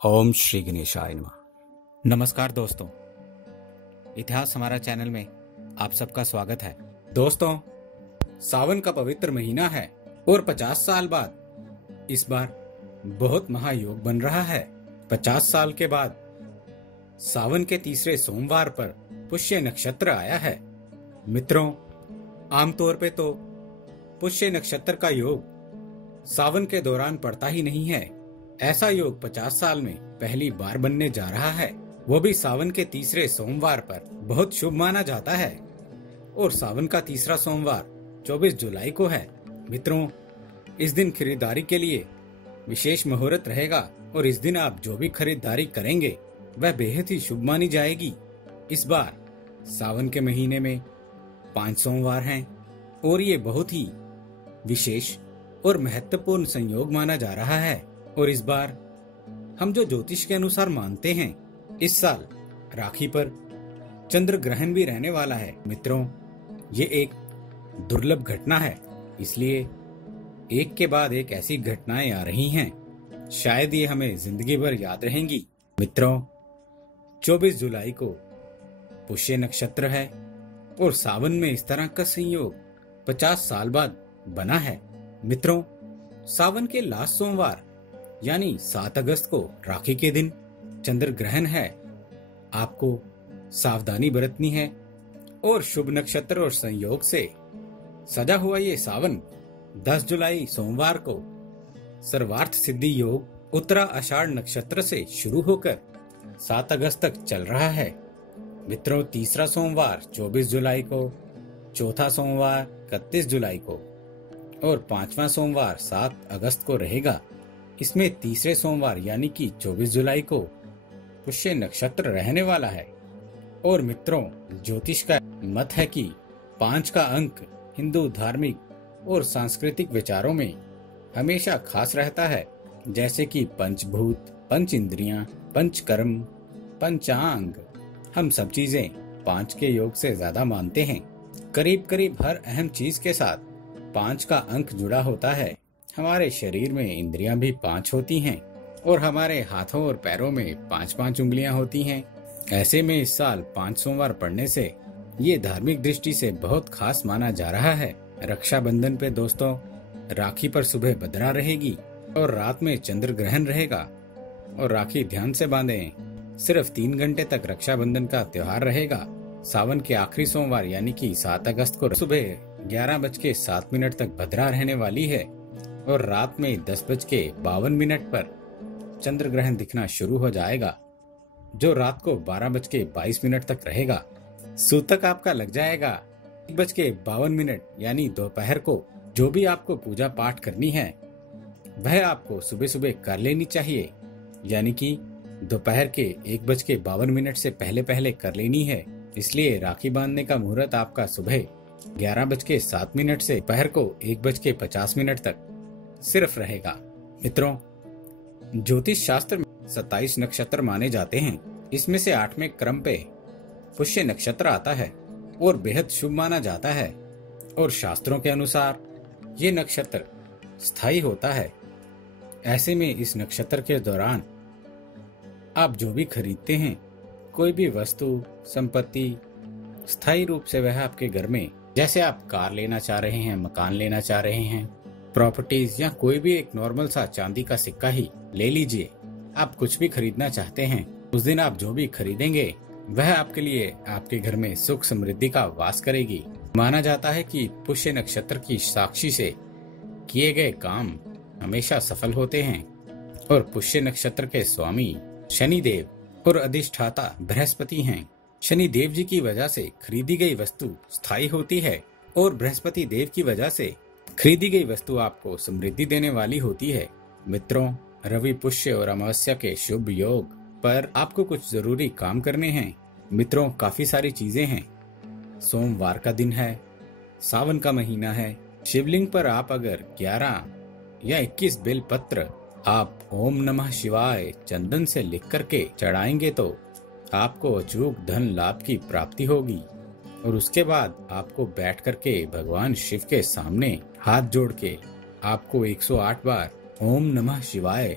ओम श्री गणेशाय नमः। नमस्कार दोस्तों, इतिहास हमारा चैनल में आप सबका स्वागत है। दोस्तों, सावन का पवित्र महीना है और 50 साल बाद इस बार बहुत महायोग बन रहा है। 50 साल के बाद सावन के तीसरे सोमवार पर पुष्य नक्षत्र आया है। मित्रों, आमतौर पे तो पुष्य नक्षत्र का योग सावन के दौरान पड़ता ही नहीं है। ऐसा योग 50 साल में पहली बार बनने जा रहा है, वो भी सावन के तीसरे सोमवार पर। बहुत शुभ माना जाता है और सावन का तीसरा सोमवार 24 जुलाई को है। मित्रों, इस दिन खरीदारी के लिए विशेष मुहूर्त रहेगा और इस दिन आप जो भी खरीदारी करेंगे वह बेहद ही शुभ मानी जाएगी। इस बार सावन के महीने में 5 सोमवार हैं और ये बहुत ही विशेष और महत्वपूर्ण संयोग माना जा रहा है। और इस बार हम जो ज्योतिष के अनुसार मानते हैं, इस साल राखी पर चंद्र ग्रहण भी रहने वाला है। मित्रों, ये एक दुर्लभ घटना है, इसलिए एक के बाद एक ऐसी घटनाएं आ रही हैं, शायद ये हमें जिंदगी भर याद रहेंगी। मित्रों, 24 जुलाई को पुष्य नक्षत्र है और सावन में इस तरह का संयोग 50 साल बाद बना है। मित्रों, सावन के लास्ट सोमवार यानी 7 अगस्त को राखी के दिन चंद्र ग्रहण है। आपको सावधानी बरतनी है और शुभ नक्षत्र और संयोग से सजा हुआ ये सावन 10 जुलाई सोमवार को सर्वार्थ सिद्धि योग उत्तरा आषाढ़ नक्षत्र से शुरू होकर 7 अगस्त तक चल रहा है। मित्रों, तीसरा सोमवार 24 जुलाई को, चौथा सोमवार 31 जुलाई को और 5वां सोमवार 7 अगस्त को रहेगा। इसमें तीसरे सोमवार यानी कि 24 जुलाई को पुष्य नक्षत्र रहने वाला है। और मित्रों, ज्योतिष का मत है कि 5 का अंक हिंदू धार्मिक और सांस्कृतिक विचारों में हमेशा खास रहता है, जैसे कि पंचभूत, पंच इंद्रियां, पंचकर्म, पंचांग। हम सब चीजें 5 के योग से ज्यादा मानते हैं। करीब करीब हर अहम चीज के साथ 5 का अंक जुड़ा होता है। हमारे शरीर में इंद्रियां भी 5 होती हैं और हमारे हाथों और पैरों में 5-5 उंगलियां होती हैं। ऐसे में इस साल 5 सोमवार पड़ने से ये धार्मिक दृष्टि से बहुत खास माना जा रहा है। रक्षाबंधन पे दोस्तों, राखी पर सुबह बद्रा रहेगी और रात में चंद्र ग्रहण रहेगा और राखी ध्यान से बांधें। सिर्फ 3 घंटे तक रक्षाबंधन का त्योहार रहेगा। सावन के आखिरी सोमवार यानी कि 7 अगस्त को सुबह 11:07 तक भद्रा रहने वाली है और रात में 10:52 पर चंद्र ग्रहण दिखना शुरू हो जाएगा, जो रात को 12:22 तक रहेगा। सूतक आपका लग जाएगा 1:52 यानी दोपहर को। जो भी आपको पूजा पाठ करनी है वह आपको सुबह सुबह कर लेनी चाहिए, यानी कि दोपहर के 1:52 से पहले पहले कर लेनी है। इसलिए राखी बांधने का मुहूर्त आपका सुबह 11:07 से दोपहर को 1:50 तक सिर्फ रहेगा। मित्रों, ज्योतिष शास्त्र में 27 नक्षत्र माने जाते हैं। इसमें से 8वें क्रम पे पुष्य नक्षत्र आता है और बेहद शुभ माना जाता है और शास्त्रों के अनुसार ये नक्षत्र स्थायी होता है। ऐसे में इस नक्षत्र के दौरान आप जो भी खरीदते हैं, कोई भी वस्तु संपत्ति, स्थायी रूप से वह आपके घर में, जैसे आप कार लेना चाह रहे हैं, मकान लेना चाह रहे हैं, प्रॉपर्टीज या कोई भी एक नॉर्मल सा चांदी का सिक्का ही ले लीजिए। आप कुछ भी खरीदना चाहते हैं, उस दिन आप जो भी खरीदेंगे वह आपके लिए आपके घर में सुख समृद्धि का वास करेगी। माना जाता है कि पुष्य नक्षत्र की साक्षी से किए गए काम हमेशा सफल होते हैं और पुष्य नक्षत्र के स्वामी शनिदेव और अधिष्ठाता बृहस्पति हैं। शनि देव जी की वजह से खरीदी गई वस्तु स्थायी होती है और बृहस्पति देव की वजह से खरीदी गई वस्तु आपको समृद्धि देने वाली होती है। मित्रों, रवि पुष्य और अमावस्या के शुभ योग पर आपको कुछ जरूरी काम करने हैं। मित्रों, काफी सारी चीजें हैं। सोमवार का दिन है, सावन का महीना है। शिवलिंग पर आप अगर 11 या 21 बेल पत्र आप ओम नमः शिवाय चंदन से लिख करके चढ़ाएंगे तो आपको अचूक धन लाभ की प्राप्ति होगी। और उसके बाद आपको बैठ करके भगवान शिव के सामने हाथ जोड़ के आपको 108 बार ओम नमः शिवाय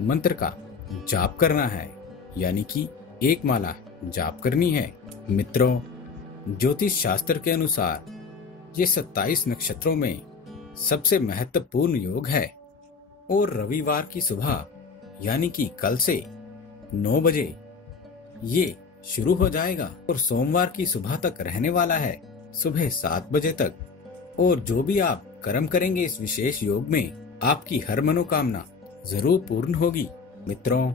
मंत्र का जाप करना है, यानी कि एक माला जाप करनी है। मित्रों, ज्योतिष शास्त्र के अनुसार ये 27 नक्षत्रों में सबसे महत्वपूर्ण योग है और रविवार की सुबह यानी कि कल से 9 बजे ये शुरू हो जाएगा और सोमवार की सुबह तक रहने वाला है, सुबह 7 बजे तक। और जो भी आप कर्म करेंगे इस विशेष योग में, आपकी हर मनोकामना जरूर पूर्ण होगी। मित्रों,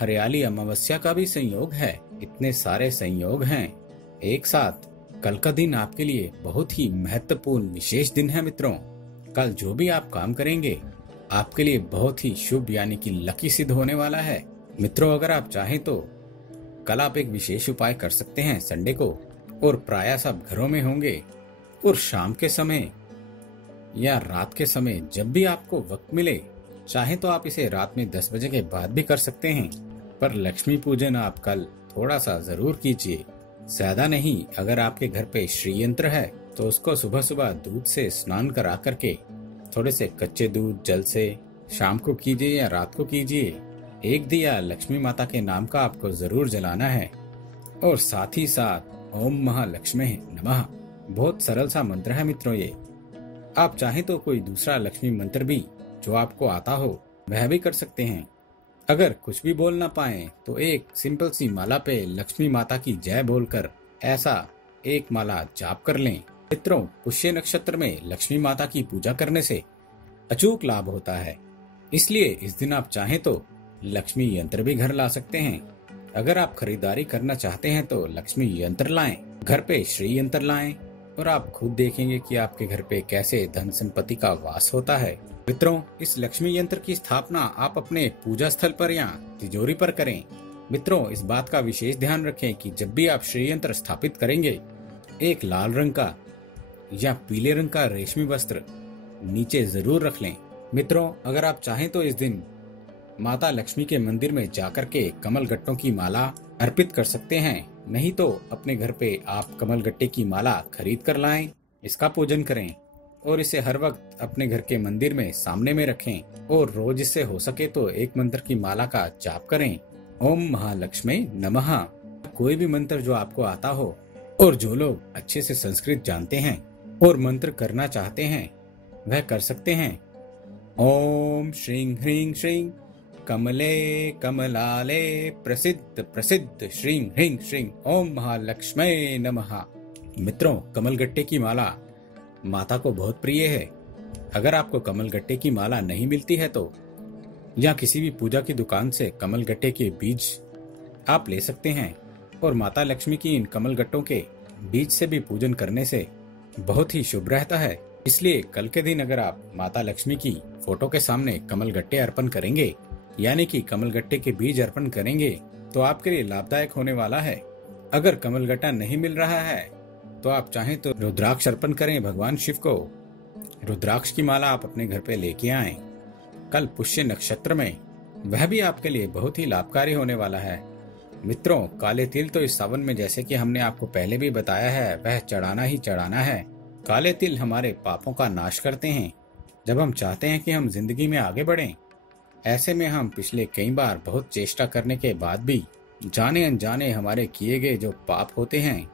हरियाली अमावस्या का भी संयोग है। इतने सारे संयोग हैं एक साथ। कल का दिन आपके लिए बहुत ही महत्वपूर्ण विशेष दिन है। मित्रों, कल जो भी आप काम करेंगे आपके लिए बहुत ही शुभ यानी कि लकी सिद्ध होने वाला है। मित्रों, अगर आप चाहें तो कल आप एक विशेष उपाय कर सकते हैं संडे को, और प्रायः सब घरों में होंगे, और शाम के समय या रात के समय जब भी आपको वक्त मिले, चाहे तो आप इसे रात में 10 बजे के बाद भी कर सकते हैं। पर लक्ष्मी पूजन आप कल थोड़ा सा जरूर कीजिए, ज्यादा नहीं। अगर आपके घर पे श्री यंत्र है तो उसको सुबह सुबह दूध से स्नान करा करके थोड़े से कच्चे दूध जल से शाम को कीजिए या रात को कीजिए। एक दिया लक्ष्मी माता के नाम का आपको जरूर जलाना है। और साथ ही साथ ओम महालक्ष्मी नमः, बहुत सरल सा मंत्र है मित्रों ये। आप चाहें तो कोई दूसरा लक्ष्मी मंत्र भी जो आपको आता हो वह भी कर सकते हैं। अगर कुछ भी बोल ना पाए तो एक सिंपल सी माला पे लक्ष्मी माता की जय बोलकर ऐसा एक माला जाप कर लें। मित्रों, पुष्य नक्षत्र में लक्ष्मी माता की पूजा करने से अचूक लाभ होता है, इसलिए इस दिन आप चाहें तो लक्ष्मी यंत्र भी घर ला सकते हैं। अगर आप खरीदारी करना चाहते हैं तो लक्ष्मी यंत्र लाएं, घर पे श्री यंत्र लाएं, और आप खुद देखेंगे कि आपके घर पे कैसे धन संपत्ति का वास होता है। मित्रों, इस लक्ष्मी यंत्र की स्थापना आप अपने पूजा स्थल पर या तिजोरी पर करें। मित्रों, इस बात का विशेष ध्यान रखें कि जब भी आप श्री यंत्र स्थापित करेंगे, एक लाल रंग का या पीले रंग का रेशमी वस्त्र नीचे जरूर रख लें। मित्रों, अगर आप चाहें तो इस दिन माता लक्ष्मी के मंदिर में जाकर के कमल गट्टों की माला अर्पित कर सकते हैं। नहीं तो अपने घर पे आप कमल गट्टे की माला खरीद कर लाएं, इसका पूजन करें और इसे हर वक्त अपने घर के मंदिर में सामने में रखें। और रोज इससे हो सके तो एक मंत्र की माला का जाप करें, ओम महालक्ष्मी नमः। कोई भी मंत्र जो आपको आता हो, और जो लोग अच्छे से संस्कृत जानते हैं और मंत्र करना चाहते हैं वह कर सकते हैं। ओम श्रीं ह्रीं श्रीं कमले कमलाले प्रसिद्ध प्रसिद्ध श्रीं ह्रीं श्रीं ओम महालक्ष्मी नमः। मित्रों, कमलगट्टे की माला माता को बहुत प्रिय है। अगर आपको कमलगट्टे की माला नहीं मिलती है तो या किसी भी पूजा की दुकान से कमलगट्टे के बीज आप ले सकते हैं, और माता लक्ष्मी की इन कमलगट्टों के बीज से भी पूजन करने से बहुत ही शुभ रहता है। इसलिए कल के दिन अगर आप माता लक्ष्मी की फोटो के सामने कमलगट्टे अर्पण करेंगे, यानी कि कमलगट्टे के बीज अर्पण करेंगे, तो आपके लिए लाभदायक होने वाला है। अगर कमलगट्टा नहीं मिल रहा है तो आप चाहें तो रुद्राक्ष अर्पण करें भगवान शिव को। रुद्राक्ष की माला आप अपने घर पे लेके आएं। कल पुष्य नक्षत्र में वह भी आपके लिए बहुत ही लाभकारी होने वाला है। मित्रों, काले तिल तो इस सावन में, जैसे कि हमने आपको पहले भी बताया है, वह चढ़ाना ही चढ़ाना है। काले तिल हमारे पापों का नाश करते हैं। जब हम चाहते हैं कि हम जिंदगी में आगे बढ़ें, ऐसे में हम पिछले कई बार बहुत चेष्टा करने के बाद भी जाने अनजाने हमारे किए गए जो पाप होते हैं,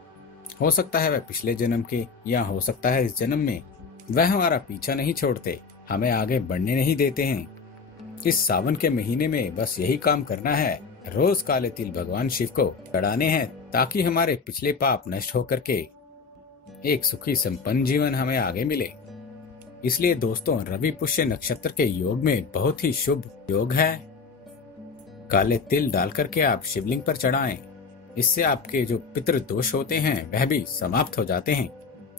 हो सकता है वह पिछले जन्म के या हो सकता है इस जन्म में, वह हमारा पीछा नहीं छोड़ते, हमें आगे बढ़ने नहीं देते हैं। इस सावन के महीने में बस यही काम करना है, रोज काले तिल भगवान शिव को चढ़ाने हैं, ताकि हमारे पिछले पाप नष्ट होकर के एक सुखी संपन्न जीवन हमें आगे मिले। इसलिए दोस्तों, रवि पुष्य नक्षत्र के योग में बहुत ही शुभ योग है। काले तिल डाल करके आप शिवलिंग पर चढ़ाएं। इससे आपके जो पितृ दोष होते हैं वह भी समाप्त हो जाते हैं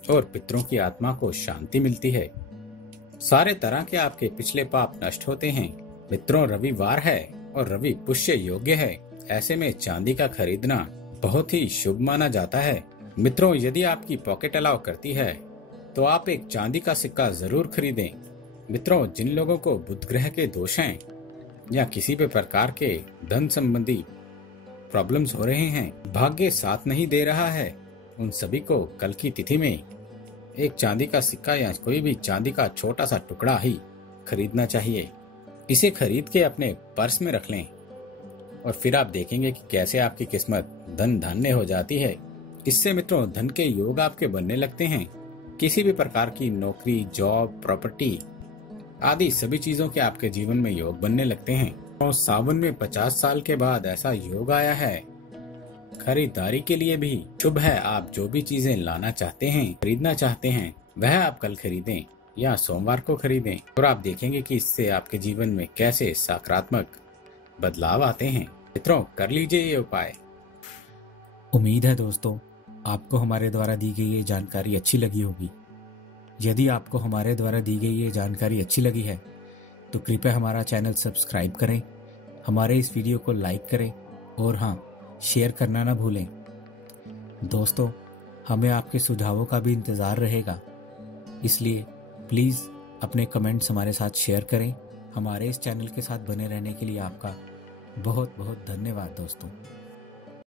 और पितरों की आत्मा को शांति मिलती है। सारे तरह के आपके पिछले पाप नष्ट होते हैं। मित्रों, रविवार है और रवि पुष्य योग्य है, ऐसे में चांदी का खरीदना बहुत ही शुभ माना जाता है। मित्रों, यदि आपकी पॉकेट अलाउ करती है तो आप एक चांदी का सिक्का जरूर खरीदें। मित्रों, जिन लोगों को बुध ग्रह के दोष हैं या किसी भी प्रकार के धन संबंधी प्रॉब्लम्स हो रहे हैं, भाग्य साथ नहीं दे रहा है, उन सभी को कल की तिथि में एक चांदी का सिक्का या कोई भी चांदी का छोटा सा टुकड़ा ही खरीदना चाहिए। इसे खरीद के अपने पर्स में रख लें और फिर आप देखेंगे कि कैसे आपकी किस्मत धन धान्य हो जाती है। इससे मित्रों धन के योग आपके बनने लगते हैं। किसी भी प्रकार की नौकरी, जॉब, प्रॉपर्टी आदि सभी चीजों के आपके जीवन में योग बनने लगते हैं। और सावन में 50 साल के बाद ऐसा योग आया है, खरीदारी के लिए भी शुभ है। आप जो भी चीजें लाना चाहते हैं, खरीदना चाहते हैं, वह आप कल खरीदें या सोमवार को खरीदें और आप देखेंगे कि इससे आपके जीवन में कैसे सकारात्मक बदलाव आते हैं। मित्रों कर लीजिए ये उपाय। उम्मीद है दोस्तों आपको हमारे द्वारा दी गई ये जानकारी अच्छी लगी होगी। यदि आपको हमारे द्वारा दी गई ये जानकारी अच्छी लगी है तो कृपया हमारा चैनल सब्सक्राइब करें, हमारे इस वीडियो को लाइक करें और हाँ, शेयर करना ना भूलें। दोस्तों हमें आपके सुझावों का भी इंतज़ार रहेगा, इसलिए प्लीज़ अपने कमेंट्स हमारे साथ शेयर करें। हमारे इस चैनल के साथ बने रहने के लिए आपका बहुत बहुत धन्यवाद दोस्तों।